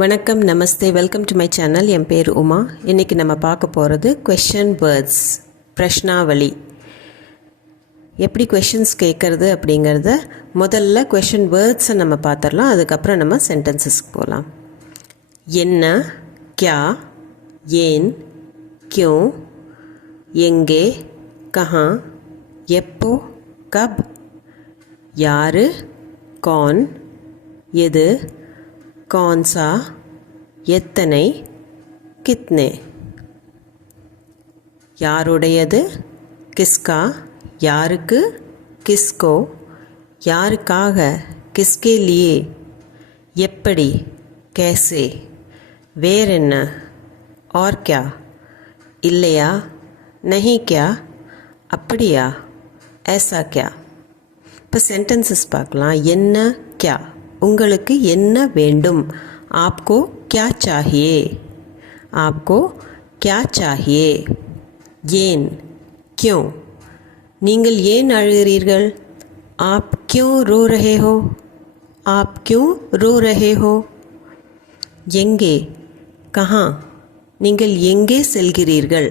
வணக்கம், நமஸ்தே, welcome to my channel. என் பேர் உமா. இன்றைக்கி நம்ம பார்க்க போகிறது கொஷன் வேர்ட்ஸ், பிரஷ்னாவளி. எப்படி கொஷின்ஸ் கேட்குறது அப்படிங்கிறத முதல்ல கொஷன் வேர்ட்ஸை நம்ம பார்த்துடலாம். அதுக்கப்புறம் நம்ம சென்டென்சஸ்க்கு போகலாம். என்ன, கியா, ஏன், கியூ, எங்கே, கஹா, எப்போ, கப், யாரு, கौन, எது, कौन सा, எத்தனை, कितने. யாருடையது, किसका, யாருக்கு, किसको, யாருக்காக, किसके लिए, எப்படி, कैसे, வேறென்ன, और क्या, இல்லையா, नहीं क्या, அப்படியா, ऐसा क्या. இப்போ சென்டென்சஸ் பார்க்கலாம். என்ன, क्या, உங்களுக்கு என்ன வேண்டும், आपको क्या चाहिए, आपको क्या चाहिए. ஏன், क्यों, நீங்கள் ஏன் அழுகிறீர்கள், आप क्यों रो रहे हो, आप क्यों रो रहे हो. எங்கே, कहाँ, நீங்கள் எங்கே செல்கிறீர்கள்,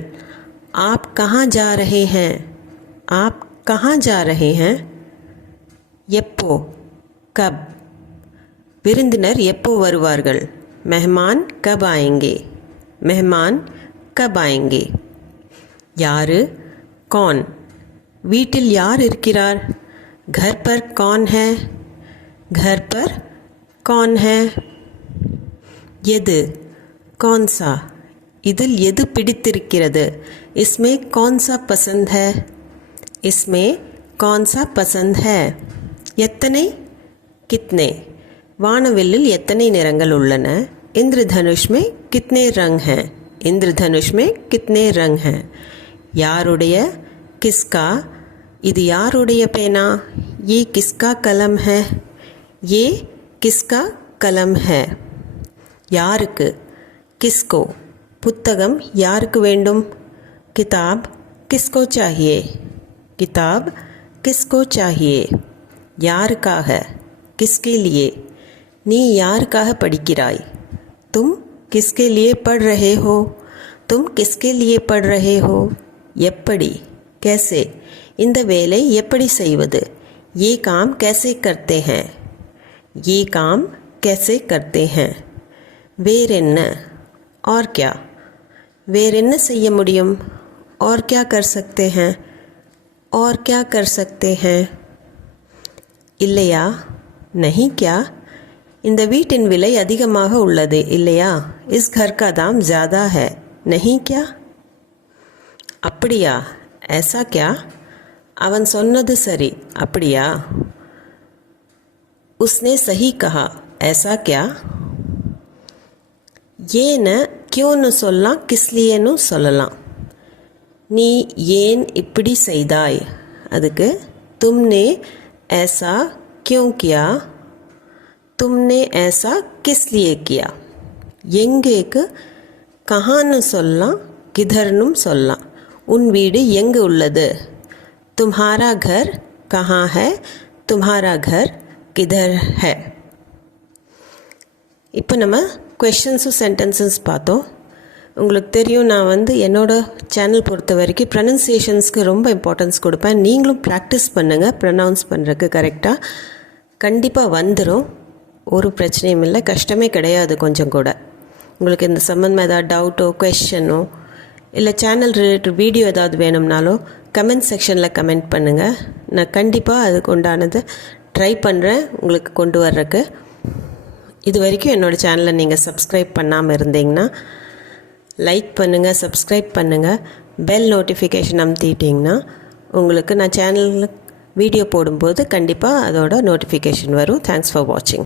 आप कहाँ जा रहे हैं, आप कहाँ जा रहे हैं. எப்போ, कब, விருந்தினர் எப்போ வருவார்கள், மெஹமான் கப் ஆயேங்கே, மெஹமான் கப் ஆயேங்கே. யாரு, कौन, வீட்டில் யார் இருக்கிறார், घर पर कौन है, घर पर कौन है. எது, कौन सा, இதில் எது பிடித்திருக்கிறது, इसमें कौन सा पसंद है, इसमें कौन सा पसंद है. எத்தனை, कितने, வானவில்லில் எத்தனை நிறங்கள் உள்ளன, இந்திரதனுஷ் में कितने रंग हैं, இந்திரதனுஷ் में कितने रंग हैं. யாருடைய, किसका, இது யாருடைய பேனா, ये किसका कलम है, ये किसका कलम है. யாருக்கு, किसको, புத்தகம் யாருக்கு வேண்டும், किताब किसको चाहिए, किताब किसको चाहिए. யாருக்காக, किसके लिए, நீ யாருக்காக படிக்கிறாய், तुम किसके लिए पढ़ रहे हो, तुम किसके लिए पढ़ रहे हो. எப்படி, कैसे, இந்த வேலை எப்படி செய்வது, ये काम कैसे करते हैं, ये काम कैसे करते हैं. வேறென்ன, और क्या, வேறென்ன செய்ய முடியும், और क्या कर सकते हैं, और क्या कर सकते हैं. இல்லையா, नहीं क्या, இந்த வீட்டின் விலை அதிகமாக உள்ளது, இல்லையா, इस घर का दाम ज़्यादा है, नहीं क्या. அப்படியா, ऐसा क्या, அவன் சொன்னது சரி, அப்படியா. उसने सही कहा, ऐसा क्या. ஏன்னு क्योंனு சொல்லலாம், கிஸ்லியேன்னு சொல்லலாம். நீ ஏன் இப்படி செய்தாய், அதுக்கு तुमने ऐसा क्यों किया, तुमने ऐसा किस लिए किया. எங்கேக்கு கஹான்னு சொல்லலாம், கிதர்னும் சொல்லலாம். உன் வீடு எங்கே உள்ளது, तुम्हारा घर कहाँ है, तुम्हारा घर किधर है. இப்போ நம்ம கொஷின்ஸும் சென்டென்சஸ் பார்த்தோம். உங்களுக்கு தெரியும், நான் என்னோடய சேனல் பொறுத்த வரைக்கும் ப்ரனன்சியேஷன்ஸ்க்கு ரொம்ப இம்பார்ட்டன்ஸ் கொடுப்பேன். நீங்களும் ப்ராக்டிஸ் பண்ணுங்கள், ப்ரொனவுன்ஸ் பண்ணுறதுக்கு கரெக்டாக கண்டிப்பாக வந்துடும். ஒரு பிரச்சனையும் இல்லை, கஷ்டமே கிடையாது கொஞ்சம் கூட. உங்களுக்கு இந்த சம்மந்தமாக ஏதாவது டவுட்டோ கொஷனோ இல்லை சேனல் ரிலேட்டட் வீடியோ ஏதாவது வேணும்னாலோ கமெண்ட் செக்ஷனில் கமெண்ட் பண்ணுங்கள். நான் கண்டிப்பாக அதுக்கு உண்டானதை ட்ரை பண்ணுறேன் உங்களுக்கு கொண்டு வர்றதுக்கு. இது வரைக்கும் என்னோடய சேனலை நீங்கள் சப்ஸ்கிரைப் பண்ணாமல் இருந்தீங்கன்னா லைக் பண்ணுங்கள், சப்ஸ்கிரைப் பண்ணுங்கள், பெல் நோட்டிஃபிகேஷன் அமுத்திட்டிங்கன்னா உங்களுக்கு நான் சேனலில் வீடியோ போடும்போது கண்டிப்பாக அதோட நோட்டிஃபிகேஷன் வரும். தேங்க்ஸ் ஃபார் வாட்சிங்.